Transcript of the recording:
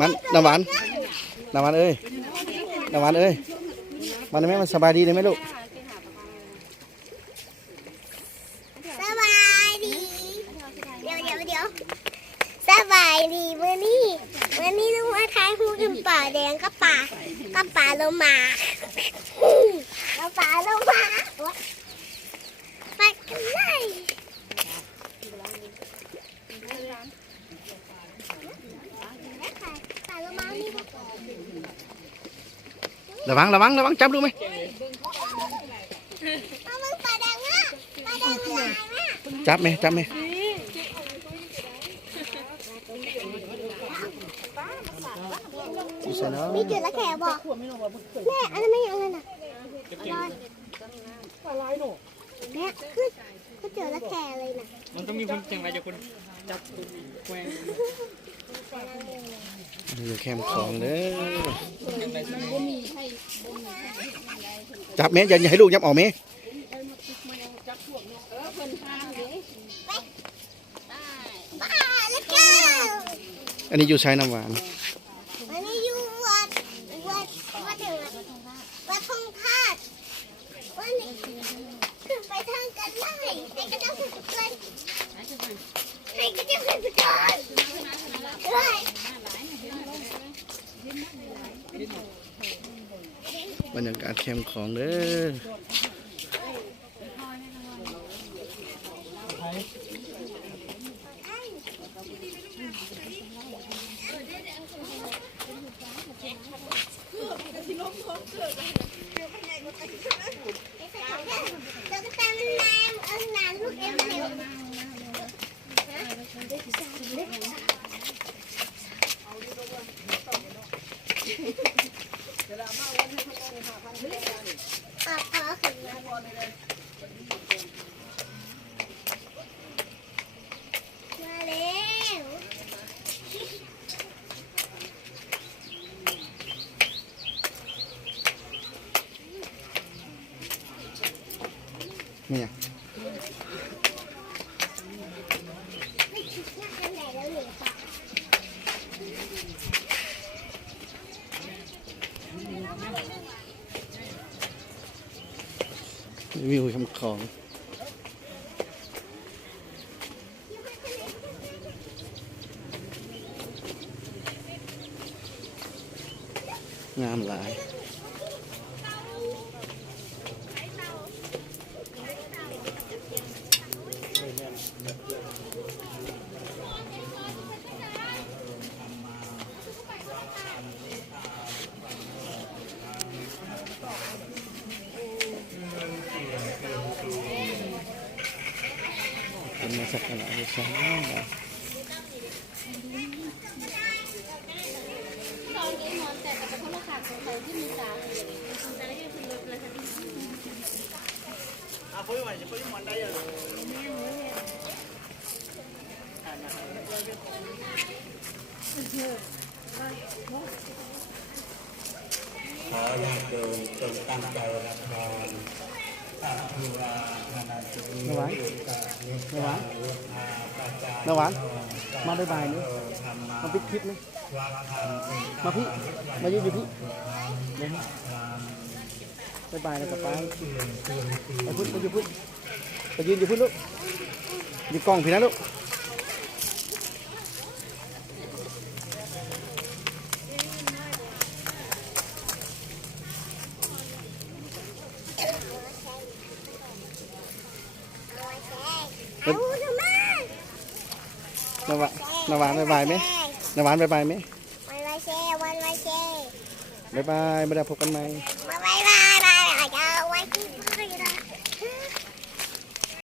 มันน้ำหวานน้ำหวานเอ้ยน้ำหวานเอ้ยมันได้ไหมมันสบายดีได้ไหมลูกสบายดีเดี๋ยวสบายดีเมื่อนี้ลุงมาทายหูกินป่าแดงกับป่าโลมากับป่าโลมาไปกันเลยป่าโลมานี่ระวังจับดูไหมเอามึงป่าแดงอ่ะป่าแดงอะไรนะจับไหมมีจุดละแขบอกแม่อันนั้นไม่ยังไงน่ะอะไรแม่คือจุดละแขเลยน่ะมันต้องมีคนจังไรจะคนจับแหวงอยู่แคมป์ของเด้อจับแม่อย่าให้ลูกยับออกแม่บ้าแล้วเจ้าอันนี้อยู่ใช้น้ำหวานอันนี้อยู่วัดทงธาตุวันนี้ขึ้นไปทางกันไล่ให้กระเจ้าขึ้นไปให้กระเจ้าขึ้นไปก่อนเลยบรรยากาศแคมป์ของเด้อเนี่ยวิวแคมป์ของงามหลายเป็นมาสักการะบูชาขอญาติโยมจงตั้งใจรับพรอาภูราธนาจุนหวานมาบ่ายๆนี่มาปิดคลิปนะมาพี่มายืนอยู่พี่บ่ายๆแล้วก็ไปพุ่นไปยืนอยู่พุ่นลูกอยู่กล้องพี่นะลูกน้ำหวานบ๊ายบายไหมน้ำหวานบ๊ายบายไหมวันไวเช่บ๊ายบายไม่ได้พบกันไหมบ๊ายบายเจ้าไว้ที่